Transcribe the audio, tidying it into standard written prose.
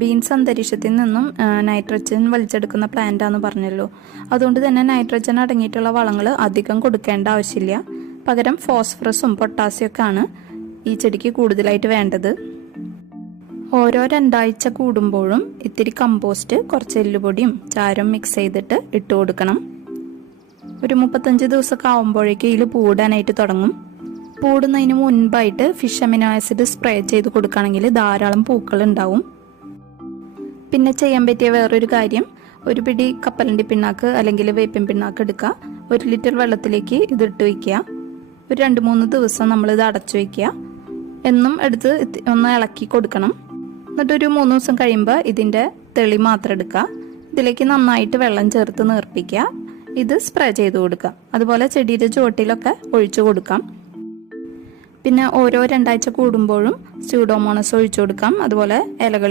Beans അന്തരീക്ഷത്തിൽ നിന്നും nitrogen വലിച്ചെടുക്കുന്ന പ്ലാന്റാന്ന് പറഞ്ഞല്ലോ. അതുകൊണ്ട് തന്നെ നൈട്രജൻ അടങ്ങിയിട്ടുള്ള വളങ്ങൾ അധികം കൊടുക്കേണ്ട ആവശ്യമില്ല. പകരം ഫോസ്ഫറസും പൊട്ടാസ്യം ഒക്കെ ആണ് ഈ ചെടിക്ക് കൂടുതലായിട്ട് വേണ്ടത്. ഓരോ 2 ആഴ്ച കൂടുമ്പോഴും ഇത്തിരി കമ്പോസ്റ്റ്, കുറച്ച് എല്ലുപൊടിയും ചാരം മിക്സ് ചെയ്തിട്ട് ഇട്ട് കൊടുക്കണം. ഒരു 35 ദിവസമൊക്കെ ആവുമ്പോഴേക്കും ഇതിൽ പൂടാനായിട്ട് തുടങ്ങും. പൂടുന്നതിന് മുൻപായിട്ട് ഫിഷ് അമിനോ ആസിഡ് സ്പ്രേ ചെയ്ത് കൊടുക്കുകയാണെങ്കിൽ ധാരാളം പൂക്കൾ ഉണ്ടാവും. പിന്നെ ചെയ്യാൻ പറ്റിയ വേറൊരു കാര്യം, ഒരു പിടി കപ്പലണ്ടി പിണ്ണാക്ക് അല്ലെങ്കിൽ വേപ്പിൻ പിണ്ണാക്ക് എടുക്കുക. 1 ലിറ്റർ വെള്ളത്തിലേക്ക് ഇതിട്ട് വയ്ക്കുക. ഒരു 2-3 ദിവസം നമ്മളിത് അടച്ചു വയ്ക്കുക. എന്നും എടുത്ത് ഒന്ന് ഇളക്കി കൊടുക്കണം. എന്നിട്ടൊരു 3 ദിവസം കഴിയുമ്പോൾ ഇതിൻ്റെ തെളി മാത്രം എടുക്കുക. ഇതിലേക്ക് നന്നായിട്ട് വെള്ളം ചേർത്ത് നേർപ്പിക്കുക. ഇത് സ്പ്രേ ചെയ്ത് കൊടുക്കുക. അതുപോലെ ചെടിയുടെ ചുവട്ടിലൊക്കെ ഒഴിച്ചു കൊടുക്കാം. പിന്നെ ഓരോ 2 ആഴ്ച കൂടുമ്പോഴും സ്യൂഡോമോണസ് ഒഴിച്ചു കൊടുക്കാം. അതുപോലെ ഇലകളിൽ